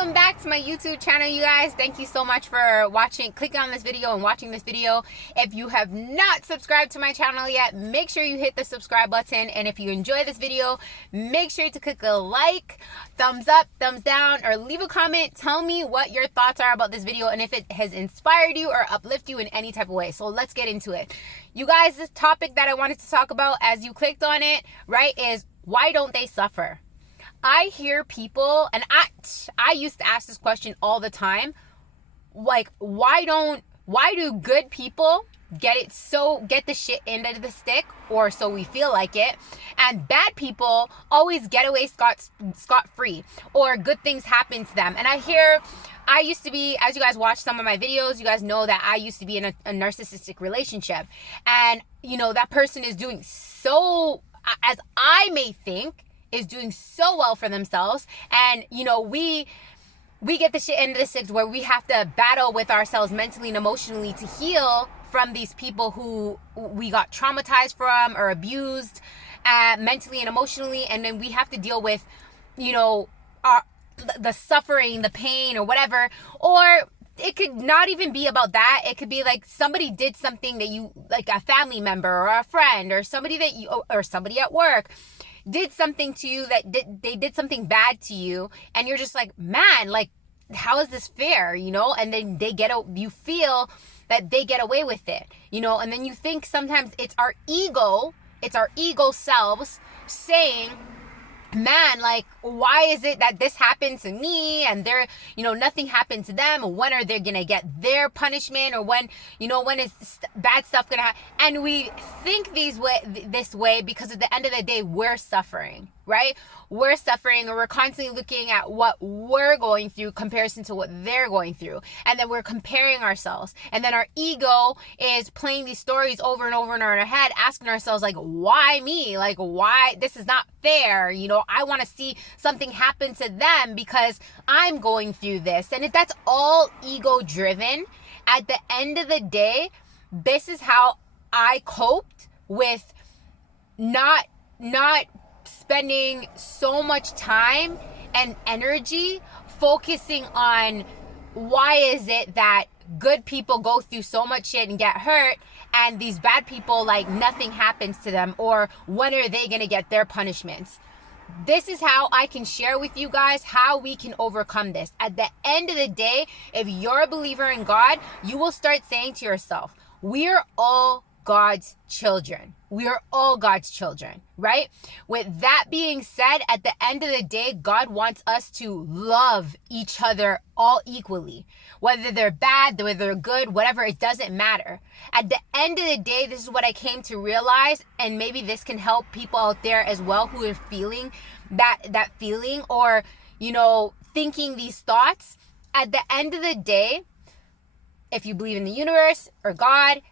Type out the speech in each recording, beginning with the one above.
Welcome back to my YouTube channel, you guys. Thank you so much for clicking on this video and watching this video. If you have not subscribed to my channel yet, make sure you hit the subscribe button. And if you enjoy this video, make sure to click a like, thumbs up, thumbs down, or leave a comment. Tell me what your thoughts are about this video and if it has inspired you or uplift you in any type of way. So let's get into it. You guys, this topic that I wanted to talk about as you clicked on it, right, is why don't they suffer? I hear people, and I used to ask this question all the time, like, why do good people get the shit end of the stick, or so we feel like it, and bad people always get away scot-free, or good things happen to them? And I used to be, as you guys watch some of my videos, you guys know that I used to be in a narcissistic relationship, and that person is doing so, as I may think, is doing so well for themselves, and we get the shit end of the sticks where we have to battle with ourselves mentally and emotionally to heal from these people who we got traumatized from or abused mentally and emotionally, and then we have to deal with the suffering, the pain, or whatever. Or it could not even be about that. It could be like somebody did something that you, like a family member or a friend or somebody or somebody at work did something to you they did something bad to you, and you're just like, man, like, how is this fair? And then you feel that they get away with it, and then you think sometimes it's our ego selves saying, man, like, why is it that this happened to me and they're, nothing happened to them? When are they gonna get their punishment? Or when is bad stuff gonna happen? And we think this way because at the end of the day, we're suffering, right? We're suffering, or we're constantly looking at what we're going through comparison to what they're going through. And then we're comparing ourselves. And then our ego is playing these stories over and over in our head, asking ourselves, like, why me? Like, why? This is not fair. I want to see something happen to them because I'm going through this. And if that's all ego driven, at the end of the day, this is how I coped with not spending so much time and energy focusing on why is it that good people go through so much shit and get hurt, and these bad people, like, nothing happens to them, or when are they gonna get their punishments? This is how I can share with you guys how we can overcome this. At the end of the day, if you're a believer in God, you will start saying to yourself, we're all God's children. We are all God's children, right? With that being said, at the end of the day, God wants us to love each other all equally. Whether they're bad, whether they're good, whatever, it doesn't matter. At the end of the day, this is what I came to realize, and maybe this can help people out there as well who are feeling that feeling, or, thinking these thoughts. At the end of the day, if you believe in the universe or God,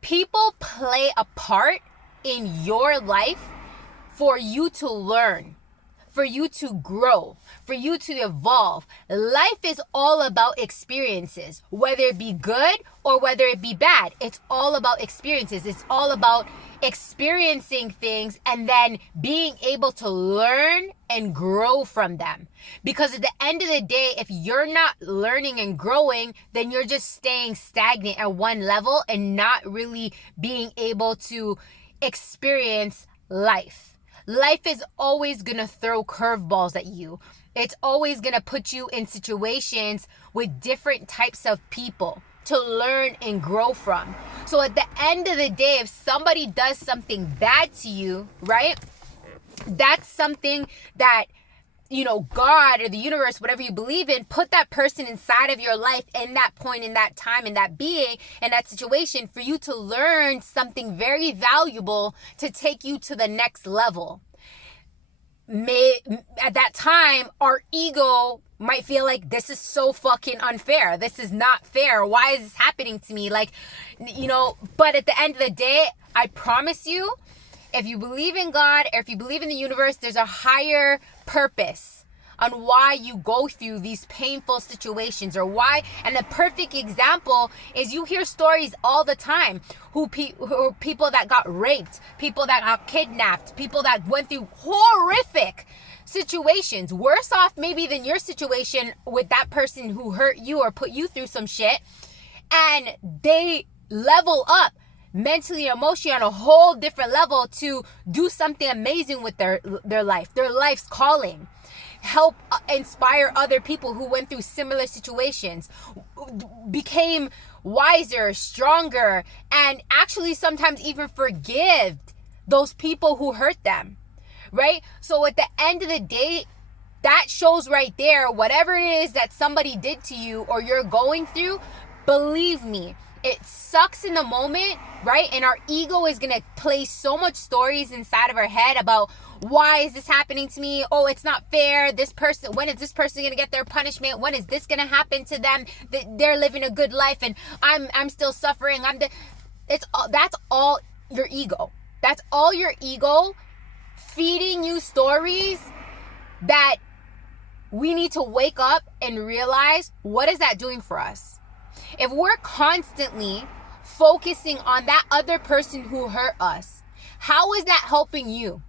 people play a part in your life for you to learn, for you to grow, for you to evolve. Life is all about experiences, whether it be good or whether it be bad. It's all about experiences. It's all about experiencing things and then being able to learn and grow from them. Because at the end of the day, if you're not learning and growing, then you're just staying stagnant at one level and not really being able to experience life. Life is always going to throw curveballs at you. It's always going to put you in situations with different types of people to learn and grow from. So at the end of the day, if somebody does something bad to you, right? That's something that, God or the universe, whatever you believe in, put that person inside of your life in that point, in that time, in that being, in that situation, for you to learn something very valuable to take you to the next level. At that time, our ego might feel like, this is so fucking unfair. This is not fair. Why is this happening to me? Like, but at the end of the day, I promise you, if you believe in God, or if you believe in the universe, there's a higher purpose on why you go through these painful situations, or why. And the perfect example is, you hear stories all the time who people that got raped, people that got kidnapped, people that went through horrific situations, worse off maybe than your situation with that person who hurt you or put you through some shit, and they level up mentally, emotionally on a whole different level to do something amazing with their life, their life's calling. Help inspire other people who went through similar situations, became wiser, stronger, and actually sometimes even forgive those people who hurt them, right? So at the end of the day, that shows right there, whatever it is that somebody did to you or you're going through, believe me, it sucks in the moment, right? And our ego is going to play so much stories inside of our head about, why is this happening to me? Oh, it's not fair. This person, when is this person going to get their punishment? When is this going to happen to them? They're living a good life and I'm still suffering. That's all your ego. That's all your ego feeding you stories that we need to wake up and realize, what is that doing for us? If we're constantly focusing on that other person who hurt us, how is that helping you?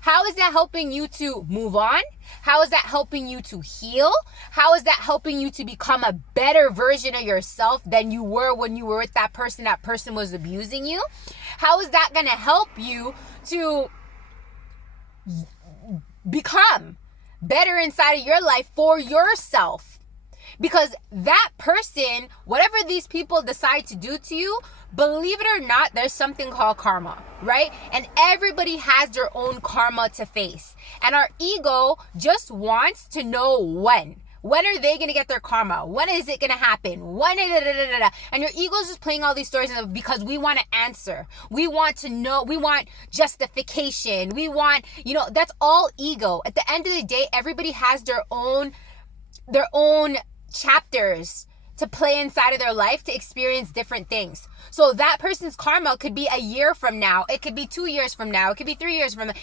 How is that helping you to move on? How is that helping you to heal? How is that helping you to become a better version of yourself than you were when you were with that person was abusing you? How is that going to help you to become better inside of your life for yourself? Because that person, whatever these people decide to do to you, believe it or not, there's something called karma, right? And everybody has their own karma to face. And our ego just wants to know when. When are they going to get their karma? When is it going to happen? When? And your ego is just playing all these stories because we want to answer. We want to know. We want justification. We want, that's all ego. At the end of the day, everybody has their own chapters to play inside of their life to experience different things. So that person's karma could be a year from now. It could be 2 years from now. It could be 3 years from now.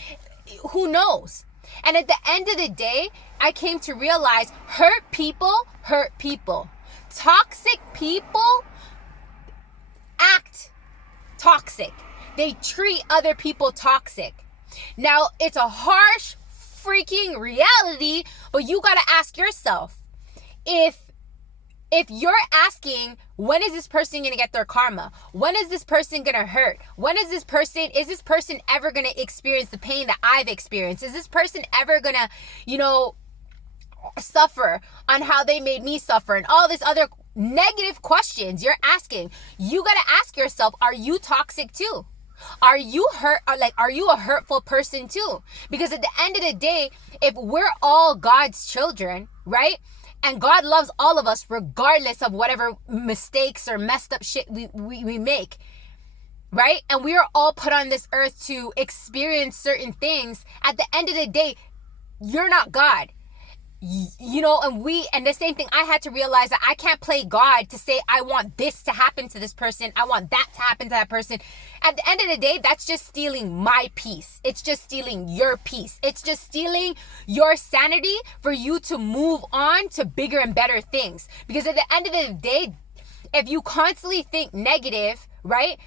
Who knows? And at the end of the day, I came to realize hurt people hurt people. Toxic people act toxic. They treat other people toxic. Now, it's a harsh freaking reality, but you got to ask yourself, if you're asking, when is this person going to get their karma? When is this person going to hurt? Is this person ever going to experience the pain that I've experienced? Is this person ever going to, suffer on how they made me suffer? And all this other negative questions you're asking. You got to ask yourself, are you toxic too? Are you are you a hurtful person too? Because at the end of the day, if we're all God's children, right? And God loves all of us regardless of whatever mistakes or messed up shit we make, right? And we are all put on this earth to experience certain things. At the end of the day, you're not God. And the same thing, I had to realize that I can't play God to say, I want this to happen to this person. I want that to happen to that person. At the end of the day, that's just stealing my peace. It's just stealing your peace. It's just stealing your sanity for you to move on to bigger and better things. Because at the end of the day, if you constantly think negative, right?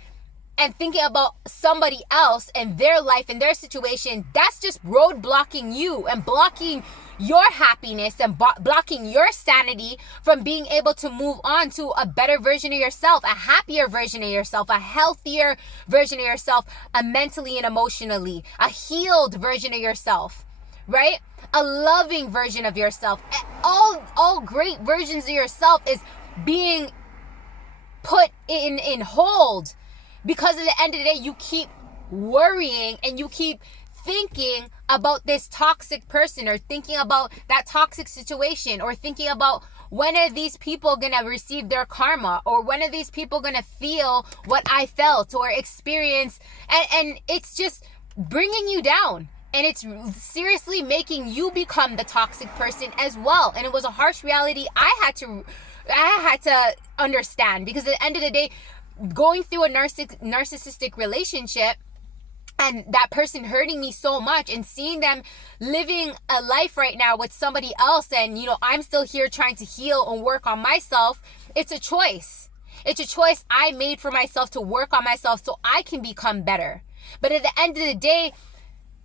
And thinking about somebody else and their life and their situation, that's just roadblocking you and blocking your happiness and blocking your sanity from being able to move on to a better version of yourself, a happier version of yourself, a healthier version of yourself, mentally and emotionally, a healed version of yourself, right? A loving version of yourself. All great versions of yourself is being put in hold. Because at the end of the day, you keep worrying and you keep thinking about this toxic person or thinking about that toxic situation or thinking about when are these people going to receive their karma or when are these people going to feel what I felt or experience. And it's just bringing you down. And it's seriously making you become the toxic person as well. And it was a harsh reality I had to understand, because at the end of the day, going through a narcissistic relationship and that person hurting me so much and seeing them living a life right now with somebody else and, I'm still here trying to heal and work on myself. It's a choice. It's a choice I made for myself to work on myself so I can become better. But at the end of the day,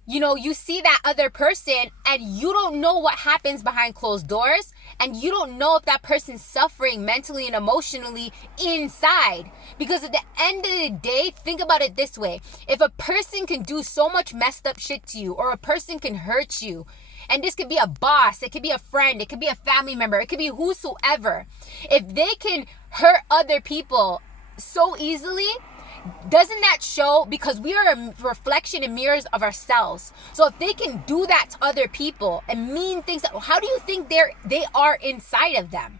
you see that other person and you don't know what happens behind closed doors, and you don't know if that person's suffering mentally and emotionally inside. Because at the end of the day, think about it this way. If a person can do so much messed up shit to you, or a person can hurt you, and this could be a boss, it could be a friend, it could be a family member, it could be whosoever. If they can hurt other people so easily, doesn't that show? Because we are a reflection and mirrors of ourselves. So if they can do that to other people and mean things, how do you think they are inside of them,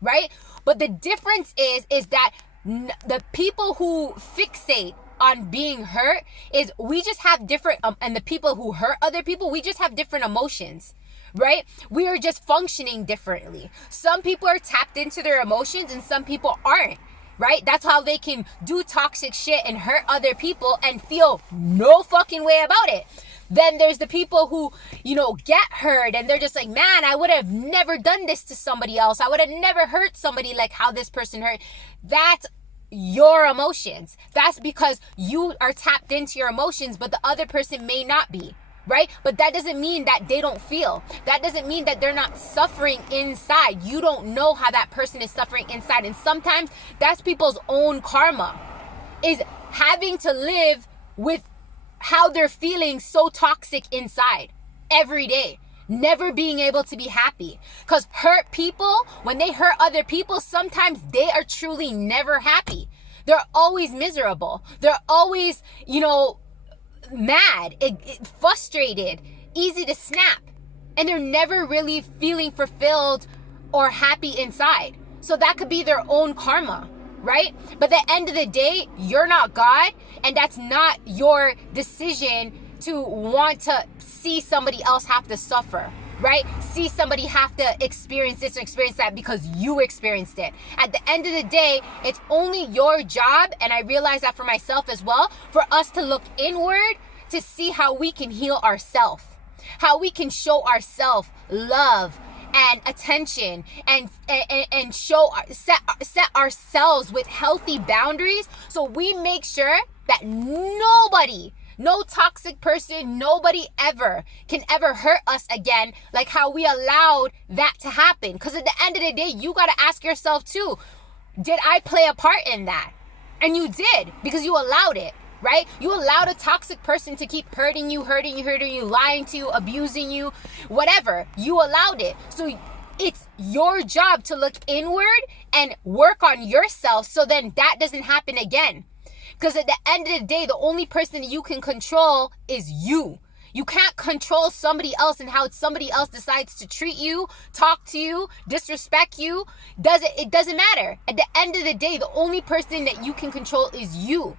right? But the difference is that the people who fixate on being hurt is we just have different, and the people who hurt other people, we just have different emotions. Right? We are just functioning differently. Some people are tapped into their emotions and some people aren't. Right? That's how they can do toxic shit and hurt other people and feel no fucking way about it. Then there's the people who, get hurt and they're just like, man, I would have never done this to somebody else. I would have never hurt somebody like how this person hurt. That's your emotions. That's because you are tapped into your emotions, but the other person may not be. Right? But that doesn't mean that they don't feel. That doesn't mean that they're not suffering inside. You don't know how that person is suffering inside. And sometimes that's people's own karma, is having to live with how they're feeling so toxic inside every day. Never being able to be happy. Because hurt people, when they hurt other people, sometimes they are truly never happy. They're always miserable. They're always, mad, frustrated, easy to snap, and they're never really feeling fulfilled or happy inside. So that could be their own karma, right? But at the end of the day, you're not God, and that's not your decision to want to see somebody else have to suffer, right? See somebody have to experience this or experience that because you experienced it. At the end of the day, it's only your job, and I realize that for myself as well, for us to look inward to see how we can heal ourselves, how we can show ourselves love and attention, and set ourselves with healthy boundaries, so we make sure that no toxic person, nobody ever can ever hurt us again, like how we allowed that to happen. Because at the end of the day, you got to ask yourself too, did I play a part in that? And you did, because you allowed it, right? You allowed a toxic person to keep hurting you, lying to you, abusing you, whatever. You allowed it. So it's your job to look inward and work on yourself so then that doesn't happen again. Because at the end of the day, the only person that you can control is you. You can't control somebody else and how somebody else decides to treat you, talk to you, disrespect you. It doesn't matter. At the end of the day, the only person that you can control is you.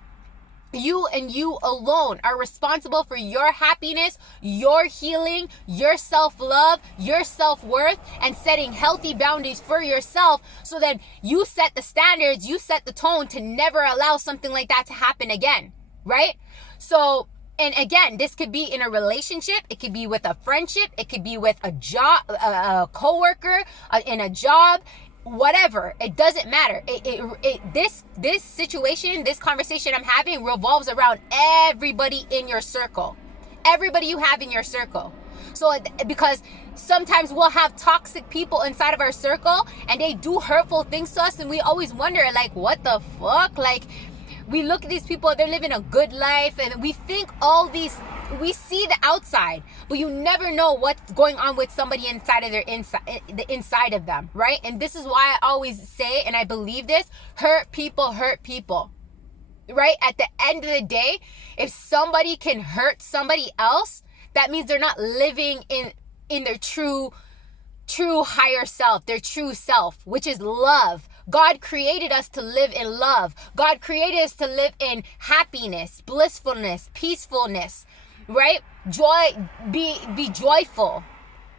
You and you alone are responsible for your happiness, your healing, your self-love, your self-worth, and setting healthy boundaries for yourself so that you set the standards, you set the tone to never allow something like that to happen again, right? So, and again, this could be in a relationship, it could be with a friendship, it could be with a job, a coworker, in a job, whatever. It doesn't matter. This situation, this conversation I'm having revolves around everybody in your circle, everybody you have in your circle. So because sometimes we'll have toxic people inside of our circle and they do hurtful things to us, and we always wonder, like, what the fuck? Like, we look at these people, they're living a good life, and we think we see the outside, but you never know what's going on with somebody inside of the inside of them, right? And this is why I always say, and I believe this, hurt people, right? At the end of the day, if somebody can hurt somebody else, that means they're not living in their true higher self, their true self, which is love. God created us to live in love. God created us to live in happiness, blissfulness, peacefulness, right? Joy, be joyful,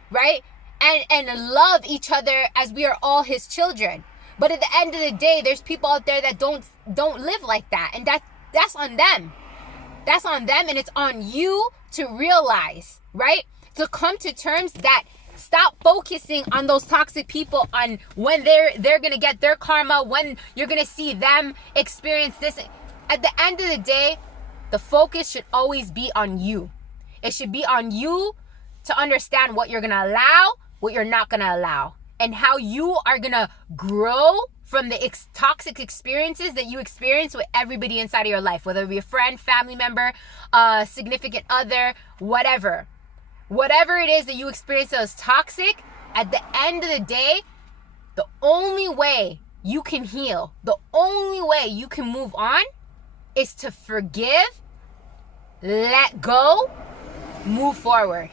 right? And love each other as we are all his children. But at the end of the day, there's people out there that don't live like that. And that's on them. That's on them, and it's on you to realize, right? To come to terms that stop focusing on those toxic people, on when they're gonna get their karma, when you're gonna see them experience this. At the end of the day, the focus should always be on you. It should be on you to understand what you're going to allow, what you're not going to allow, and how you are going to grow from the toxic experiences that you experience with everybody inside of your life, whether it be a friend, family member, significant other, whatever. Whatever it is that you experience that is toxic, at the end of the day, the only way you can heal, the only way you can move on is to forgive, let go, move forward.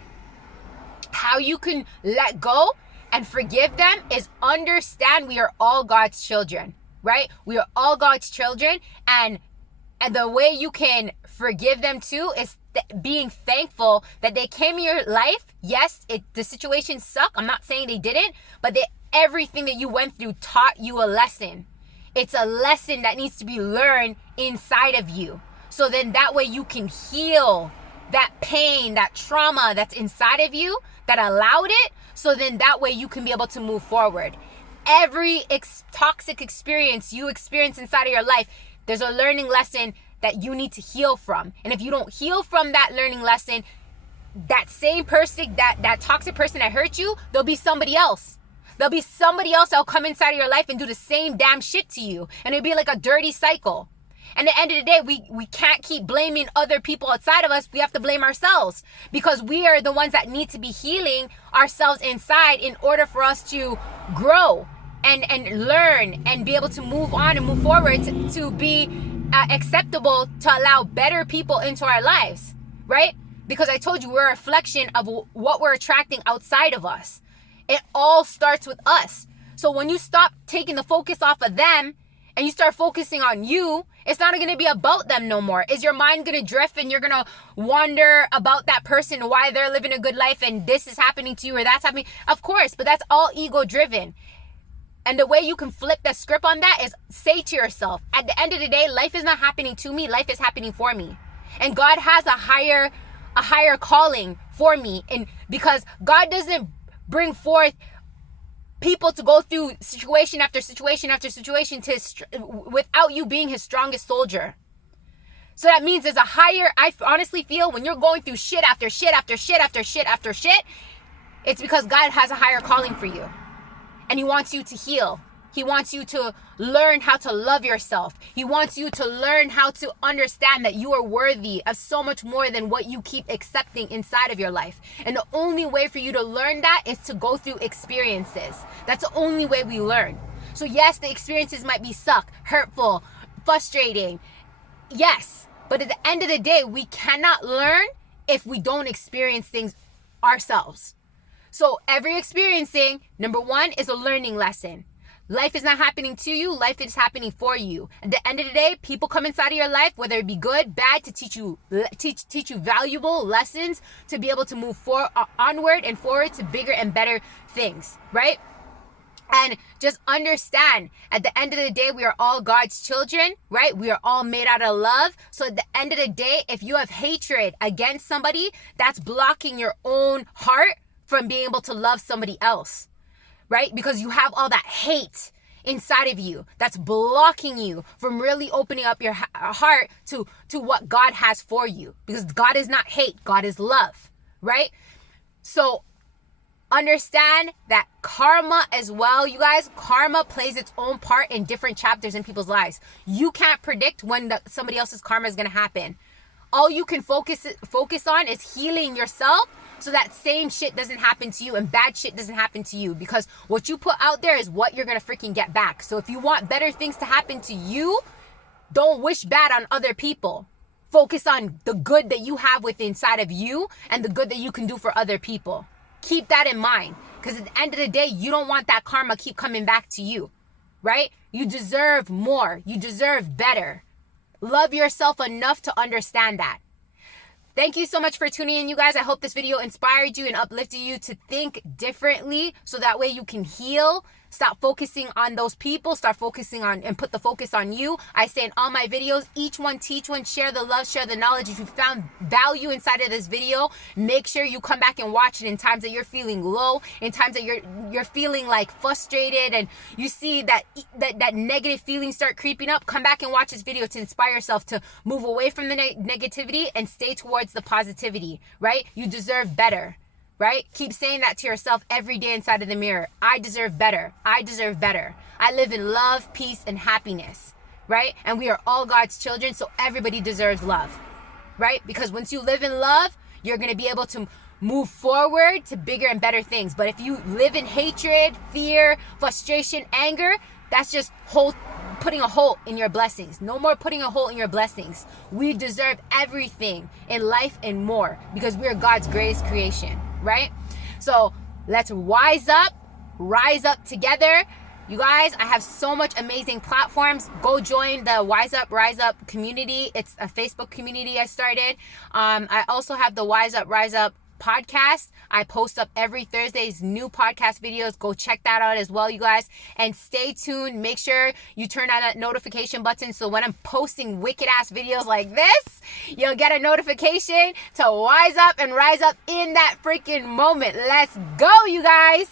How you can let go and forgive them is understand we are all God's children, right? We are all God's children, and the way you can forgive them too is being thankful that they came in your life. Yes, the situation sucked. I'm not saying they didn't, but everything that you went through taught you a lesson. It's a lesson that needs to be learned inside of you. So then that way you can heal that pain, that trauma that's inside of you that allowed it. So then that way you can be able to move forward. Every toxic experience you experience inside of your life, there's a learning lesson that you need to heal from. And if you don't heal from that learning lesson, that same person, that toxic person that hurt you, there'll be somebody else. There'll be somebody else that'll come inside of your life and do the same damn shit to you. And it'll be like a dirty cycle. And at the end of the day, we can't keep blaming other people outside of us. We have to blame ourselves, because we are the ones that need to be healing ourselves inside in order for us to grow and learn and be able to move on and move forward to be acceptable, to allow better people into our lives, right? Because I told you, we're a reflection of what we're attracting outside of us. It all starts with us. So when you stop taking the focus off of them and you start focusing on you, it's not going to be about them no more. Is your mind going to drift and you're going to wonder about that person, why they're living a good life and this is happening to you or that's happening? Of course, but that's all ego driven. And the way you can flip the script on that is say to yourself, at the end of the day, life is not happening to me, life is happening for me. And God has a higher calling for me. And because God doesn't bring forth people to go through situation after situation after situation without you being his strongest soldier. So that means there's I honestly feel when you're going through shit after shit after shit after shit after shit, it's because God has a higher calling for you. And he wants you to heal. He wants you to learn how to love yourself. He wants you to learn how to understand that you are worthy of so much more than what you keep accepting inside of your life. And the only way for you to learn that is to go through experiences. That's the only way we learn. So yes, the experiences might be hurtful, frustrating. Yes, but at the end of the day, we cannot learn if we don't experience things ourselves. So every experiencing, number one, is a learning lesson. Life is not happening to you. Life is happening for you. At the end of the day, people come inside of your life, whether it be good, bad, to teach you valuable lessons to be able to move onward and forward to bigger and better things, right? And just understand, at the end of the day, we are all God's children, right? We are all made out of love. So at the end of the day, if you have hatred against somebody, that's blocking your own heart from being able to love somebody else, right? Because you have all that hate inside of you that's blocking you from really opening up your heart to what God has for you. Because God is not hate, God is love, right? So understand that karma as well, you guys, karma plays its own part in different chapters in people's lives. You can't predict when somebody else's karma is going to happen. All you can focus on is healing yourself so that same shit doesn't happen to you and bad shit doesn't happen to you, because what you put out there is what you're going to freaking get back. So if you want better things to happen to you, don't wish bad on other people. Focus on the good that you have within inside of you and the good that you can do for other people. Keep that in mind, because at the end of the day, you don't want that karma keep coming back to you, right? You deserve more. You deserve better. Love yourself enough to understand that. Thank you so much for tuning in, you guys. I hope this video inspired you and uplifted you to think differently so that way you can heal. Stop focusing on those people. Start focusing on and put the focus on you. I say in all my videos, each one teach one, share the love, share the knowledge. If you found value inside of this video, make sure you come back and watch it in times that you're feeling low, in times that you're feeling like frustrated and you see that negative feelings start creeping up. Come back and watch this video to inspire yourself to move away from the negativity and stay towards towards the positivity, right? You deserve better, right? Keep saying that to yourself every day inside of the mirror. I deserve better. I deserve better. I live in love, peace, and happiness, right? And we are all God's children, so everybody deserves love, right? Because once you live in love, you're going to be able to move forward to bigger and better things. But if you live in hatred, fear, frustration, anger, that's just putting a hole in your blessings. No more putting a hole in your blessings. We deserve everything in life and more because we are God's greatest creation, right? So let's rise up together. You guys, I have so much amazing platforms. Go join the Wise Up, Rise Up community. It's a Facebook community I started. I also have the Wise Up, Rise Up podcast. I post up every Thursday's new podcast videos. Go check that out as well, you guys. And stay tuned. Make sure you turn on that notification button so when I'm posting wicked ass videos like this, you'll get a notification to wise up and rise up in that freaking moment. Let's go, you guys.